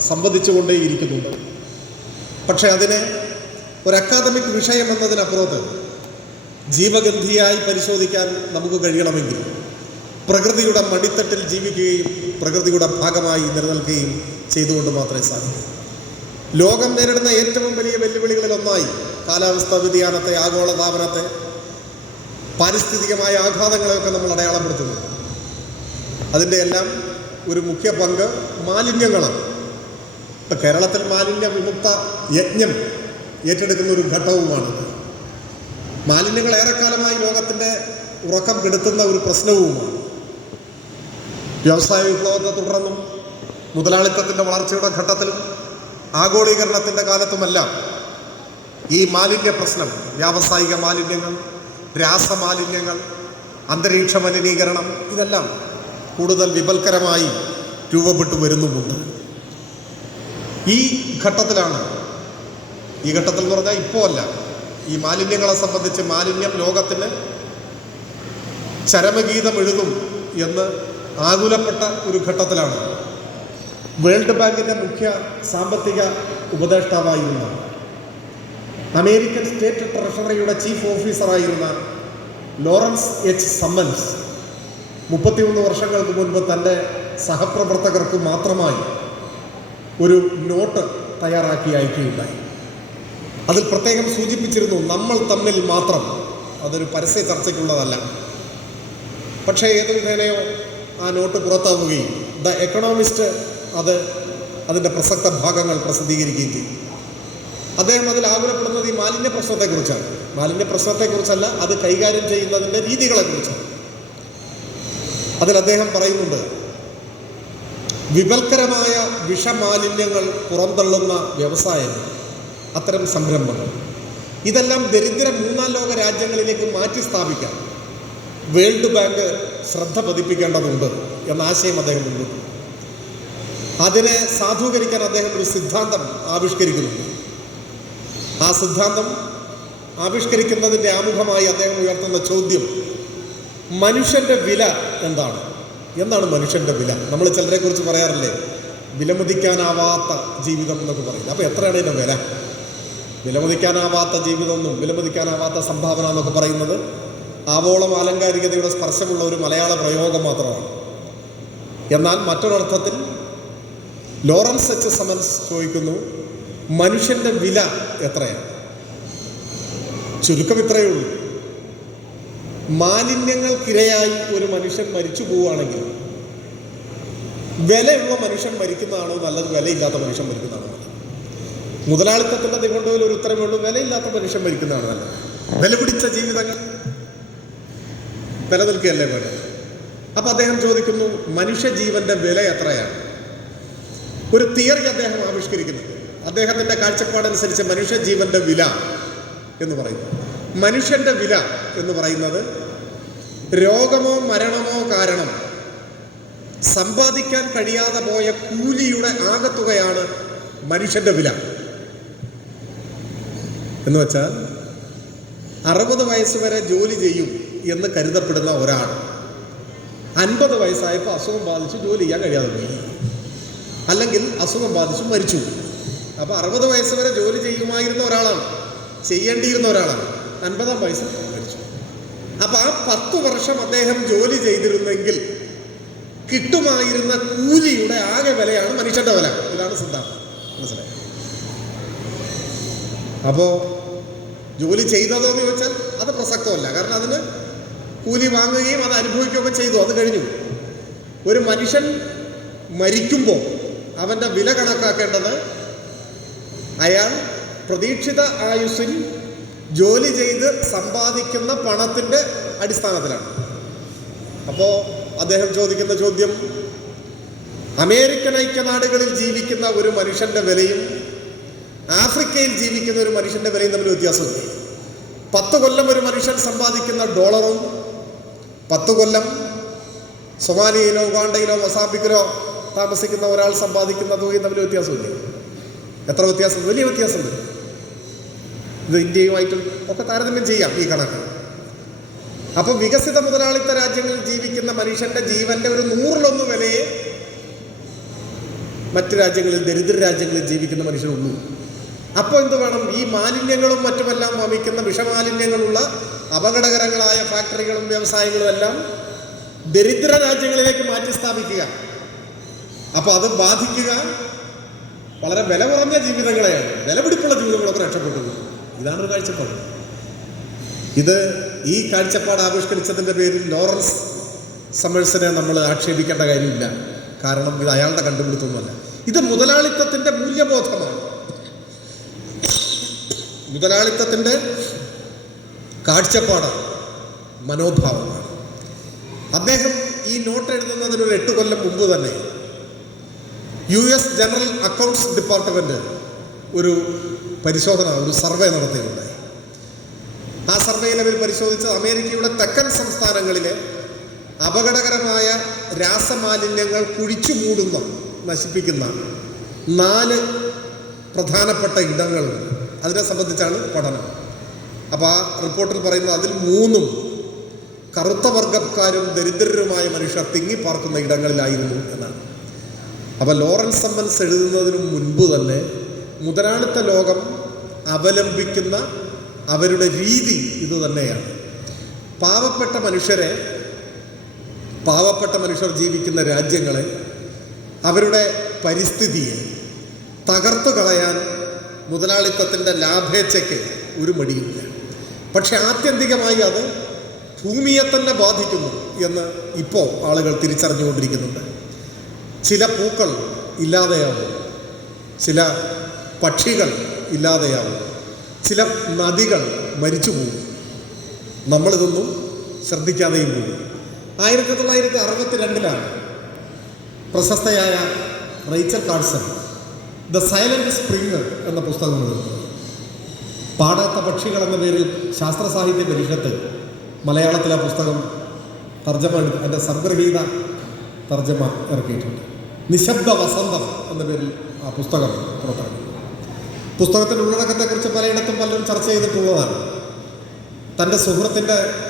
സംവദിച്ചുകൊണ്ടേയിരിക്കുന്നുണ്ട്. പക്ഷെ അതിനെ ഒരു അക്കാദമിക് വിഷയം എന്നതിനപ്പുറത്ത് ജീവഗന്ധിയായി പരിശോധിക്കാൻ നമുക്ക് കഴിയണമെങ്കിൽ പ്രകൃതിയുടെ മടിത്തട്ടിൽ ജീവിക്കുകയും പ്രകൃതിയുടെ ഭാഗമായി നിലനിൽക്കുകയും ചെയ്തുകൊണ്ട് മാത്രമേ സാധിക്കൂ. ലോകം നേരിടുന്ന ഏറ്റവും വലിയ വെല്ലുവിളികളിൽ ഒന്നായി കാലാവസ്ഥാ വ്യതിയാനത്തെ ആഗോളതാപനത്തെ പാരിസ്ഥിതികമായ ആഘാതങ്ങളെയൊക്കെ നമ്മൾ അടയാളപ്പെടുത്തുന്നു. അതിന്റെ എല്ലാം ഒരു മുഖ്യ പങ്ക് മാലിന്യങ്ങളാണ്. ഇപ്പം കേരളത്തിൽ മാലിന്യ വിമുക്ത യജ്ഞം ഏറ്റെടുക്കുന്ന ഒരു ഘട്ടവുമാണ്. മാലിന്യങ്ങൾ ഏറെക്കാലമായി ലോകത്തിന്റെ ഉറക്കം കെടുത്തുന്ന ഒരു പ്രശ്നവുമാണ്. വ്യവസായ വിപ്ലവത്തെ തുടർന്നും മുതലാളിത്തത്തിന്റെ വളർച്ചയുടെ ഘട്ടത്തിലും ആഗോളീകരണത്തിന്റെ കാലത്തുമെല്ലാം ഈ മാലിന്യ പ്രശ്നം വ്യാവസായിക മാലിന്യങ്ങൾ രാസമാലിന്യങ്ങൾ അന്തരീക്ഷ മലിനീകരണം ഇതെല്ലാം കൂടുതൽ വിപൽക്കരമായി രൂപപ്പെട്ടു വരുന്നുമുണ്ട്. ഈ ഘട്ടത്തിലാണ്. ഈ ഘട്ടത്തിൽ എന്ന് പറഞ്ഞാൽ ഇപ്പോൾ അല്ല. ഈ മാലിന്യങ്ങളെ സംബന്ധിച്ച് മാലിന്യം ലോകത്തിന് ചരമഗീതം എഴുതും എന്ന് ആകുലപ്പെട്ട ഒരു ഘട്ടത്തിലാണ്. വേൾഡ് ബാങ്കിന്റെ മുഖ്യ സാമ്പത്തിക ഉപദേഷ്ടാവായിരുന്ന അമേരിക്കൻ സ്റ്റേറ്റ് ട്രഷറിയുടെ ചീഫ് ഓഫീസറായിരുന്ന ലോറൻസ് എച്ച് സമ്മൻസ് മുപ്പത്തിയൊന്ന് വർഷങ്ങൾക്ക് മുൻപ് തന്റെ സഹപ്രവർത്തകർക്ക് മാത്രമായി ഒരു നോട്ട് തയ്യാറാക്കി അയക്കുകയുണ്ടായി അതിൽ പ്രത്യേകം സൂചിപ്പിച്ചിരുന്നു നമ്മൾ തമ്മിൽ മാത്രം. അതൊരു പരസ്യ ചർച്ചയ്ക്കുള്ളതല്ല. പക്ഷേ ഏത് വിധേനയോ ആ നോട്ട് പുറത്താവുകയും ദ എക്കണോമിസ്റ്റ് അത് അതിന്റെ പ്രസക്ത ഭാഗങ്ങൾ പ്രസിദ്ധീകരിക്കുകയും ചെയ്തു. അദ്ദേഹം അതിൽ ആകുലപ്പെടുന്നത് ഈ മാലിന്യ പ്രശ്നത്തെക്കുറിച്ചാണ്. മാലിന്യ പ്രശ്നത്തെക്കുറിച്ചല്ല അത് കൈകാര്യം ചെയ്യുന്നതിന്റെ രീതികളെക്കുറിച്ചാണ്. അതിൽ അദ്ദേഹം പറയുന്നുണ്ട് വിപൽക്കരമായ വിഷമാലിന്യങ്ങൾ പുറന്തള്ളുന്ന വ്യവസായം. അത്തരം സംരംഭങ്ങൾ. ഇതെല്ലാം ദരിദ്ര മൂന്നാം ലോക രാജ്യങ്ങളിലേക്ക് മാറ്റി സ്ഥാപിക്കാൻ വേൾഡ് ബാങ്ക് ശ്രദ്ധ പതിപ്പിക്കേണ്ടതുണ്ട് എന്ന ആശയം അദ്ദേഹം മുന്നോട്ട് അതിനെ സാധൂകരിക്കാൻ അദ്ദേഹം ഒരു സിദ്ധാന്തം ആവിഷ്കരിക്കുന്നുണ്ട്. ആ സിദ്ധാന്തം ആവിഷ്കരിക്കുന്നതിന്റെ ആമുഖമായി അദ്ദേഹം ഉയർത്തുന്ന ചോദ്യം മനുഷ്യന്റെ വില എന്താണ്? എന്താണ് മനുഷ്യന്റെ വില? നമ്മൾ ചിലരെക്കുറിച്ച് പറയാറില്ലേ? വിലമതിക്കാനാവാത്ത ജീവിതം എന്നൊക്കെ പറയില്ല? അപ്പോൾ എത്രയാണ് ഇതിന്റെ വില? വിലമതിക്കാനാവാത്ത ജീവിതം എന്നും വിലമതിക്കാനാവാത്ത സംഭാവന എന്നൊക്കെ പറയുന്നത് ആവോളം ആലങ്കാരികതയുടെ സ്പർശമുള്ള ഒരു മലയാള പ്രയോഗം മാത്രമാണ്. എന്നാൽ മറ്റൊരർത്ഥത്തിൽ ലോറൻസ് എച്ച് സമൻസ് ചോദിക്കുന്നു മനുഷ്യന്റെ വില എത്രയാണ്? ചുരുക്കം ഇത്രയേ ഉള്ളൂ. മാലിന്യങ്ങൾക്കിരയായി ഒരു മനുഷ്യൻ മരിച്ചു പോവുകയാണെങ്കിൽ വിലയുള്ള മനുഷ്യൻ മരിക്കുന്നതാണോ നല്ലത്? വിലയില്ലാത്ത മനുഷ്യൻ മരിക്കുന്നതാണോ നല്ലത്? മുതലാളിത്തത്തിന്റെ നിഘണ്ടുവിൽ ഒരു ഉത്തരമേ ഉള്ളൂ വിലയില്ലാത്ത മനുഷ്യൻ മരിക്കുന്നതാണ് നല്ലത്. വില പിടിച്ച ജീവിതങ്ങൾ നിലനിൽക്കുകയല്ലേ വേണ്ടത്? അപ്പം അദ്ദേഹം ചോദിക്കുന്നു മനുഷ്യജീവന്റെ വില എത്രയാണ്? ഒരു തിയറി അദ്ദേഹം ആവിഷ്കരിക്കുന്നത് അദ്ദേഹത്തിന്റെ കാഴ്ചപ്പാടനുസരിച്ച് മനുഷ്യജീവന്റെ വില എന്ന് പറയുന്നു. മനുഷ്യന്റെ വില എന്ന് പറയുന്നത് രോഗമോ മരണമോ കാരണം സമ്പാദിക്കാൻ കഴിയാതെ പോയ കൂലിയുടെ ആകത്തുകയാണ് മനുഷ്യന്റെ വില. എന്ന് വെച്ചാൽ അറുപത് വയസ്സ് വരെ ജോലി ചെയ്യും എന്ന് കരുതപ്പെടുന്ന ഒരാൾ അൻപത് വയസ്സായപ്പോൾ അസുഖം ബാധിച്ച് ജോലി ചെയ്യാൻ കഴിയാതെ പോയി. അല്ലെങ്കിൽ അസുഖം ബാധിച്ച് മരിച്ചു. അപ്പോൾ അറുപത് വയസ്സ് വരെ ജോലി ചെയ്യുമായിരുന്ന ഒരാളാണ് ചെയ്യേണ്ടിയിരുന്ന ഒരാളാണ്. അൻപതാം വയസ്സിൽ മരിച്ചു. അപ്പോൾ ആ പത്ത് വർഷം അദ്ദേഹം ജോലി ചെയ്തിരുന്നെങ്കിൽ കിട്ടുമായിരുന്ന കൂലിയുടെ ആകെ വിലയാണ് മനുഷ്യന്റെ വില. ഇതാണ് സിദ്ധാന്തം. മനസ്സിലായി? അപ്പോൾ ജോലി ചെയ്തതോ എന്ന് ചോദിച്ചാൽ അത് പ്രസക്തമല്ല. കാരണം അതിന് കൂലി വാങ്ങുകയും അത് അനുഭവിക്കുകയൊക്കെ ചെയ്തു. അത് കഴിഞ്ഞു. ഒരു മനുഷ്യൻ മരിക്കുമ്പോൾ അവന്റെ വില കണക്കാക്കേണ്ടത് അയാൾ പ്രതീക്ഷിത ആയുസ്സിൽ ജോലി ചെയ്ത് സമ്പാദിക്കുന്ന പണത്തിന്റെ അടിസ്ഥാനത്തിലാണ്. അപ്പോൾ അദ്ദേഹം ചോദിക്കുന്ന ചോദ്യം അമേരിക്കൻ ഐക്യനാടുകളിൽ ജീവിക്കുന്ന ഒരു മനുഷ്യന്റെ വിലയും ആഫ്രിക്കയിൽ ജീവിക്കുന്ന ഒരു മനുഷ്യന്റെ വിലയും തമ്മിൽ വ്യത്യാസമുണ്ട്. പത്ത് കൊല്ലം ഒരു മനുഷ്യൻ സമ്പാദിക്കുന്ന ഡോളറും പത്ത് കൊല്ലം സൊമാലിയയിലോ ഉഗാണ്ടയിലോ മൊസാബിക്കിലോ താമസിക്കുന്ന ഒരാൾ സമ്പാദിക്കുന്ന തുകയും തമ്മിൽ വ്യത്യാസമില്ലേ? എത്ര വ്യത്യാസം? വലിയ വ്യത്യാസമുണ്ട്. ഇത് ഇന്ത്യയുമായിട്ടും ഒക്കെ താരതമ്യം ചെയ്യാം ഈ കണക്ക്. അപ്പൊ വികസിത മുതലാളിത്ത രാജ്യങ്ങളിൽ ജീവിക്കുന്ന മനുഷ്യന്റെ ജീവന്റെ ഒരു നൂറിലൊന്ന് വിലയെ മറ്റ് രാജ്യങ്ങളിൽ ദരിദ്ര രാജ്യങ്ങളിൽ ജീവിക്കുന്ന മനുഷ്യരുള്ളൂ. അപ്പോൾ എന്ത് വേണം? ഈ മാലിന്യങ്ങളും മറ്റുമെല്ലാം വമിക്കുന്ന വിഷമാലിന്യങ്ങളുള്ള അപകടകരങ്ങളായ ഫാക്ടറികളും വ്യവസായങ്ങളും എല്ലാം ദരിദ്ര രാജ്യങ്ങളിലേക്ക് മാറ്റി സ്ഥാപിക്കുക. അപ്പോൾ അത് ബാധിക്കുക. വളരെ വില കുറഞ്ഞ ജീവിതങ്ങളെയാണ്. വിലപിടിപ്പുള്ള ജീവിതങ്ങളൊക്കെ രക്ഷപ്പെട്ടു. ഇതാണ് ഒരു കാഴ്ചപ്പാട്. ഇത് ഈ കാഴ്ചപ്പാട് ആവിഷ്കരിച്ചതിന്റെ പേരിൽ ലോറൻസ് സമേഴ്സിനെ നമ്മൾ ആക്ഷേപിക്കേണ്ട കാര്യമില്ല. കാരണം ഇത് അയാളുടെ കണ്ടുപിടുത്തമൊന്നുമല്ല ഇത് മുതലാളിത്തത്തിന്റെ മൂല്യബോധമാണ്. മുതലാളിത്തത്തിന്റെ കാഴ്ചപ്പാടാണ് മനോഭാവമാണ്. അദ്ദേഹം ഈ നോട്ട് എഴുതുന്നതിന് ഒരു എട്ട് കൊല്ലം മുമ്പ് തന്നെ U S general accounts department ഒരു പരിശോധന ഒരു സർവേ നടത്തിയിട്ടുണ്ടായി ആ സർവേയിൽ അവർ പരിശോധിച്ചത് അമേരിക്കയുടെ തെക്കൻ സംസ്ഥാനങ്ങളിലെ അപകടകരമായ രാസമാലിന്യങ്ങൾ കുഴിച്ചു മൂടുന്ന നശിപ്പിക്കുന്ന നാല് പ്രധാനപ്പെട്ട ഇടങ്ങളുണ്ട് അതിനെ സംബന്ധിച്ചാണ് പഠനം. അപ്പോൾ ആ റിപ്പോർട്ടിൽ പറയുന്നത് അതിൽ മൂന്നും കറുത്ത വർഗക്കാരും ദരിദ്രരുമായ മനുഷ്യർ തിങ്ങിപ്പാർക്കുന്ന ഇടങ്ങളിലായിരുന്നു എന്നാണ്. അപ്പോൾ ലോറൻസ് സമ്മൻസ് എഴുതുന്നതിന് മുൻപ് തന്നെ മുതലാളിത്ത ലോകം അവലംബിക്കുന്ന അവരുടെ രീതി ഇത് തന്നെയാണ്. പാവപ്പെട്ട മനുഷ്യരെ പാവപ്പെട്ട മനുഷ്യർ ജീവിക്കുന്ന രാജ്യങ്ങളെ അവരുടെ പരിസ്ഥിതിയെ തകർത്തു കളയാൻ മുതലാളിത്തത്തിന്റെ ലാഭേച്ഛയ്ക്ക് ഒരു മടിയില്ല പക്ഷെ ആത്യന്തികമായി അത് ഭൂമിയെ തന്നെ ബാധിക്കുന്നു എന്ന് ഇപ്പോൾ ആളുകൾ തിരിച്ചറിഞ്ഞുകൊണ്ടിരിക്കുന്നുണ്ട്. ചില പൂക്കൾ ഇല്ലാതെയാവും. ചില പക്ഷികൾ ഇല്ലാതെയാവും. ചില നദികൾ മരിച്ചു പോകും. നമ്മളിതൊന്നും ശ്രദ്ധിക്കാതെയും പോകും. ആയിരത്തി തൊള്ളായിരത്തി അറുപത്തി രണ്ടിലാണ് പ്രശസ്തയായ Rachel Carson the silent spring എന്ന പുസ്തകം എഴുതുന്നത്. പാടാത്ത പക്ഷികൾ എന്ന പേരിൽ ശാസ്ത്ര സാഹിത്യ പരിഷത്ത് മലയാളത്തിലെ പുസ്തകം തർജമ എന്റെ സംഗ്രഹീത തർജമ ഇറക്കിയിട്ടുണ്ട്. നിശബ്ദ വസന്തം എന്ന പേരിൽ ആ പുസ്തകം പുറത്തിറങ്ങി. പുസ്തകത്തിന്റെ ഉള്ളടക്കത്തെക്കുറിച്ച് പലയിടത്തും പലരും ചർച്ച ചെയ്തിട്ടുള്ളതാണ്. തന്റെ സുഹൃത്തിന്റെ